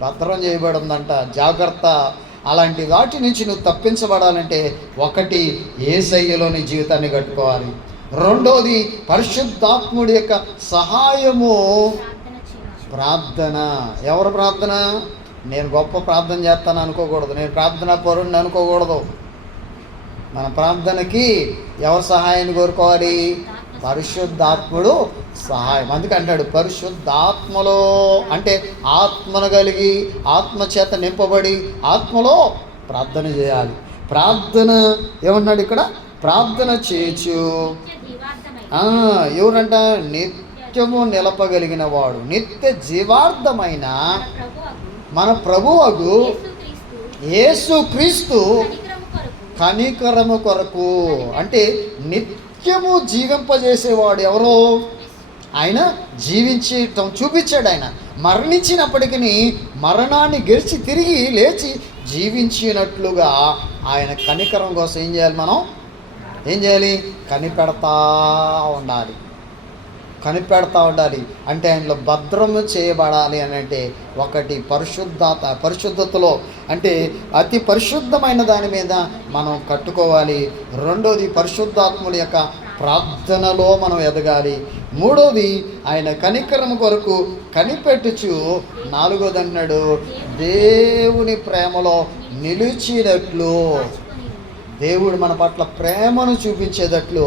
భద్రం చేయబడిందంట. జాగ్రత్త. అలాంటి వాటి నుంచి నువ్వు తప్పించబడాలంటే ఒకటి యేసయ్యలోని జీవితాన్ని కట్టుకోవాలి, రెండోది పరిశుద్ధాత్ముడి యొక్క సహాయము, ప్రార్థన. ఎవరు ప్రార్థన? నేను గొప్ప ప్రార్థన చేస్తాను అనుకోకూడదు, నేను ప్రార్థనా పరుణ్ణి అనుకోకూడదు. మన ప్రార్థనకి ఎవరు సహాయాన్ని కోరుకోవాలి? పరిశుద్ధాత్ముడు సహాయం. అందుకే అంటాడు పరిశుద్ధాత్మలో, అంటే ఆత్మను కలిగి ఆత్మచేత నింపబడి ఆత్మలో ప్రార్థన చేయాలి. ప్రార్థన ఏమన్నాడు ఇక్కడ, ప్రార్థన చేయొచ్చు. ఎవరంట? నిత్యము నిలపగలిగిన వాడు, నిత్య జీవార్థమైన మన ప్రభువగు యేసుక్రీస్తు కనికరము కొరకు. అంటే నిత్యము జీవింపజేసేవాడు ఎవరో? ఆయన జీవించటం చూపించాడు. ఆయన మరణించినప్పటికీ మరణాన్ని గెలిచి తిరిగి లేచి జీవించినట్లుగా ఆయన కనికరం కోసం ఏం చేయాలి? మనం ఏం చేయాలి? కనిపెడతా ఉండాలి, కనిపెడతా ఉండాలి. అంటే ఆయనలో భద్రము చేయబడాలి అని అంటే ఒకటి పరిశుద్ధతలో, అంటే అతి పరిశుద్ధమైన దాని మీద మనం కట్టుకోవాలి. రెండోది పరిశుద్ధాత్ముడి యొక్క ప్రార్థనలో మనం ఎదగాలి. మూడోది ఆయన కనికరం కొరకు కనిపెట్టుచు. నాలుగోది అన్నాడు దేవుని ప్రేమలో నిలిచినట్లు, దేవుడు మన పట్ల ప్రేమను చూపించేటట్లు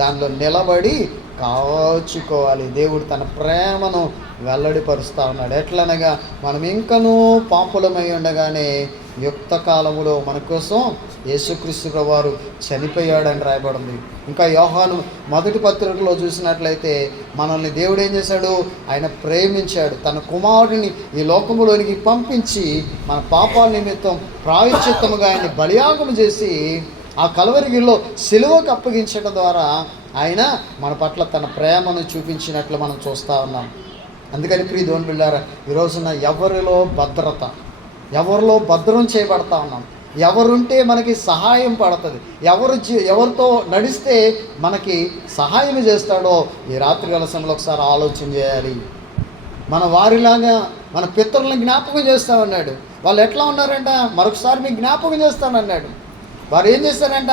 దానిలో నిలబడి కాచుకోవాలి. దేవుడు తన ప్రేమను వెల్లడిపరుస్తూ ఉన్నాడు. ఎట్లనగా మనం ఇంకనూ పాపులమై ఉండగానే యుక్త కాలములో మన కోసం యేసుక్రీస్తు ప్రభువారు చనిపోయాడని రాయబడింది. ఇంకా యోహాను మొదటి పత్రికలో చూసినట్లయితే మనల్ని దేవుడు ఏం చేశాడు? ఆయన ప్రేమించాడు, తన కుమారుడిని ఈ లోకములోనికి పంపించి మన పాపాల నిమిత్తం ప్రాయశ్చిత్తముగా ఆయన్ని బలియాగము చేసి ఆ కల్వరిగిరిలో సిలువకు అప్పగించడం ద్వారా ఆయన మన పట్ల తన ప్రేమను చూపించినట్లు మనం చూస్తూ ఉన్నాం. అందుకని ప్రియ దేవుని బిడ్డలారా, ఈరోజున ఎవరిలో భద్రత, ఎవరిలో భద్రం చేయబడతా ఉన్నాం, ఎవరుంటే మనకి సహాయం పడుతుంది, ఎవరితో నడిస్తే మనకి సహాయం చేస్తాడో ఈ రాత్రి కలసంలో ఒకసారి ఆలోచన చేయాలి. మన వారిలాగా మన పితరులను జ్ఞాపకం చేస్తా ఉన్నాడు. వాళ్ళు ఎట్లా ఉన్నారంట? మరొకసారి మీకు జ్ఞాపకం చేస్తానన్నాడు. వారు ఏం చేస్తారంట?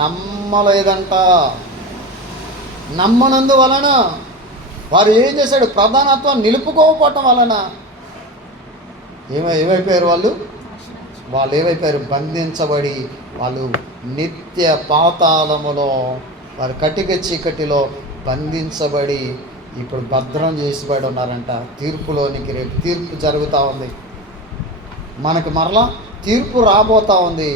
నమ్మలేదంట. నమ్మనందు వలన వారు ఏం చేశాడు? ప్రధానత్వం నిలుపుకోకపోవటం వలన ఏమైపోయారు వాళ్ళు ఏమైపోయారు? బంధించబడి వాళ్ళు నిత్య పాతాళములో, వారు కటిక చీకటిలో బంధించబడి ఇప్పుడు భద్రం చేసిబడి ఉన్నారంట. తీర్పులోనికి రేపు తీర్పు జరుగుతూ ఉంది. మనకు మరలా తీర్పు రాబోతుంది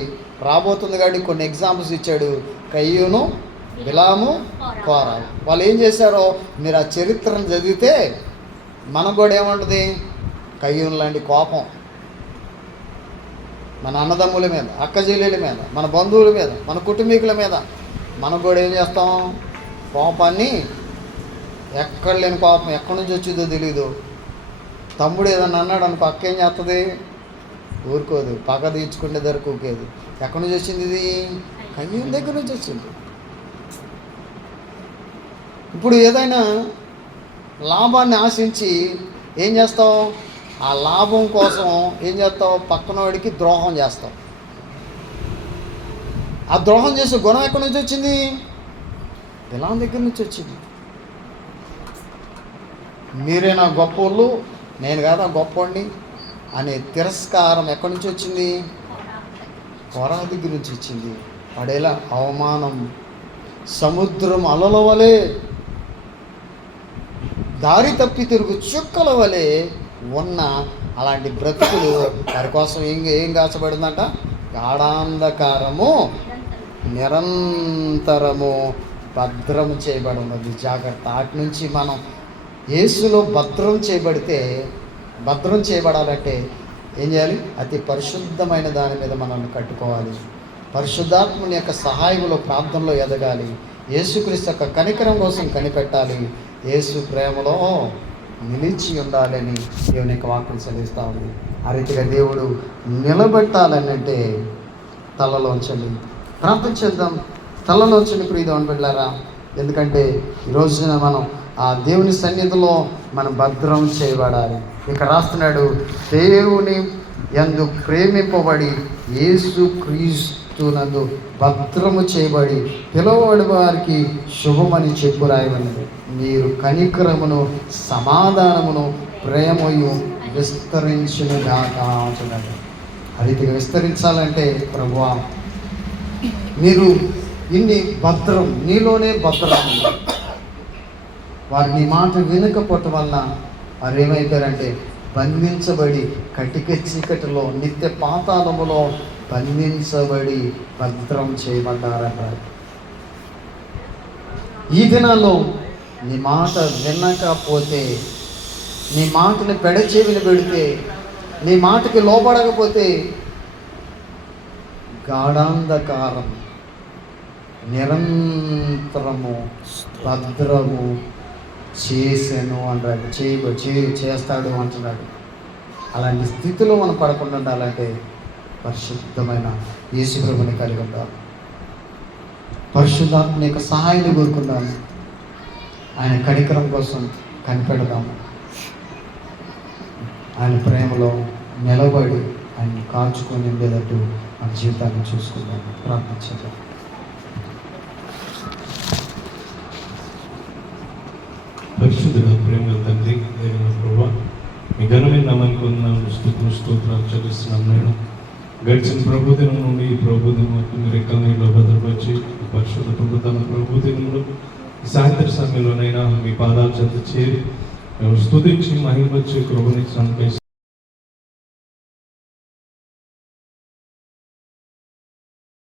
కాబట్టి కొన్ని ఎగ్జాంపుల్స్ ఇచ్చాడు. కయ్యూను, బిలాము, కోరా. వాళ్ళు ఏం చేశారో మీరు ఆ చరిత్రను చదివితే మనకు కూడా ఏముంటుంది? కయ్యూను లాంటి కోపం మన అన్నదమ్ముల మీద, అక్కచెల్లెల మీద, మన బంధువుల మీద, మన కుటుంబీకుల మీద మనకు కూడా ఏం చేస్తాం? కోపాన్ని, ఎక్కడ లేని కోపం ఎక్కడి నుంచి వచ్చిందో తెలీదు. తమ్ముడు ఏదన్నా అన్నాడు అనుకో, అక్క ఏం చేస్తుంది? ఊరుకోదు, పగ తీర్చుకుంటే దొరకలేదు. ఎక్కడి నుంచి వచ్చింది ఇది? కయ్యూను దగ్గర నుంచి వచ్చింది. ఇప్పుడు ఏదైనా లాభాన్ని ఆశించి ఏం చేస్తావు? ఆ లాభం కోసం ఏం చేస్తావు? పక్కనవాడికి ద్రోహం చేస్తావు. ఆ ద్రోహం చేసే గుణం ఎక్కడి నుంచి వచ్చింది? బిలాం దగ్గర నుంచి వచ్చింది. మీరే నా గొప్పోళ్ళు, నేను కాదా గొప్పోడిని అనే తిరస్కారం ఎక్కడి నుంచి వచ్చింది? కోరా దగ్గర నుంచి వచ్చింది. వాడేలా అవమానం, సముద్రం అలల వలె, దారి తప్పి తిరుగు చుక్కల వలె ఉన్న అలాంటి బ్రతుకులు వారి కోసం ఏం కాచబడిందంట? గాఢాంధకారము నిరంతరము భద్రం చేయబడి ఉన్నది. జాగ్రత్త. వాటి నుంచి మనం యేసులో భద్రం చేయబడాలంటే ఏం చేయాలి? అతి పరిశుద్ధమైన దాని మీద మనల్ని కట్టుకోవాలి. పరిశుద్ధాత్ముని యొక్క సహాయంలో ప్రార్థనలో ఎదగాలి. యేసుక్రీస్తు యొక్క కనికరం కోసం కనిపెట్టాలి. యేసు ప్రేమలో నిలిచి ఉండాలని దేవుని యొక్క వాక్యం సెలవిస్తూ ఉంది. ఆ రీతిగా దేవుడు నిలబెట్టాలని అంటే తలలోంచండి, ప్రార్థన చేద్దాం. తలలోంచండి ప్రియదేవుని బిడ్డలారా. ఎందుకంటే ఈ రోజున మనం ఆ దేవుని సన్నిధిలో మనం భద్రం చేయబడాలి. ఇక రాస్తున్నాడు, దేవుని యందు ప్రేమింపబడి యేసు క్రీస్తునందు భద్రము చేయబడి పిలువబడి వారికి శుభమని చెప్పు రాయమన్నది. మీరు కనికరమును, సమాధానమును, ప్రేమయు విస్తరించునుగాక అంటున్నాడు. ఆ రీతిగా విస్తరించాలంటే ప్రభువా మీరు ఇన్ని భద్రం, నీలోనే భద్రం. వారు నీ మాట వినకపోవటం వలన వారు ఏమైపోయారంటే బంధించబడి కటిక చీకటిలో, నిత్య పాతాళములో బంధించబడి భద్రం చేయబడ్డారంటారు. ఈ దినాల్లో నీ మాట వినకపోతే, నీ మాటని పెడచెవిని పెడితే, నీ మాటకి లోపడకపోతే గాఢాంధకారం నిరంతరము భద్రము చేసాను అంటాడు, చేస్తాడు అంటున్నాడు. అలాంటి స్థితిలో మనం పడకుండా ఉండాలంటే పరిశుద్ధమైన యేసు ప్రభుని కలిగి ఉండాలి. పరిశుద్ధాత్మ యొక్క సహాయాన్ని కోరుకుందాము. ఆయన కనికరం కోసం కనిపెడదాము. ఆయన ప్రేమలో నిలబడి ఆయన కాచుకొని ఉండేటట్టు మన జీవితాన్ని చూసుకుందాము. ప్రార్థించాలి. పరిశుద్ధుడ, ప్రేమ తండ్రి, దేవన ప్రభువా, మీ ఘనమైన నామానికి వందనాలు, స్తోత్రాలు చెల్లిస్తున్నాం. నేను గడిచిన ప్రభుదినం నుండి ఈ ప్రభుదినం వరకు మీరు ఎక్కడ నీళ్ళు భద్రపరిచి పరిశుద్ధ ప్రభుత్వ ప్రభుదినంలో సాయంత్ర సమయంలోనైనా మీ పాదాల చెంత చేరి మేము స్తుతించి మహిమపరిచి కృపనిచ్చినందుకు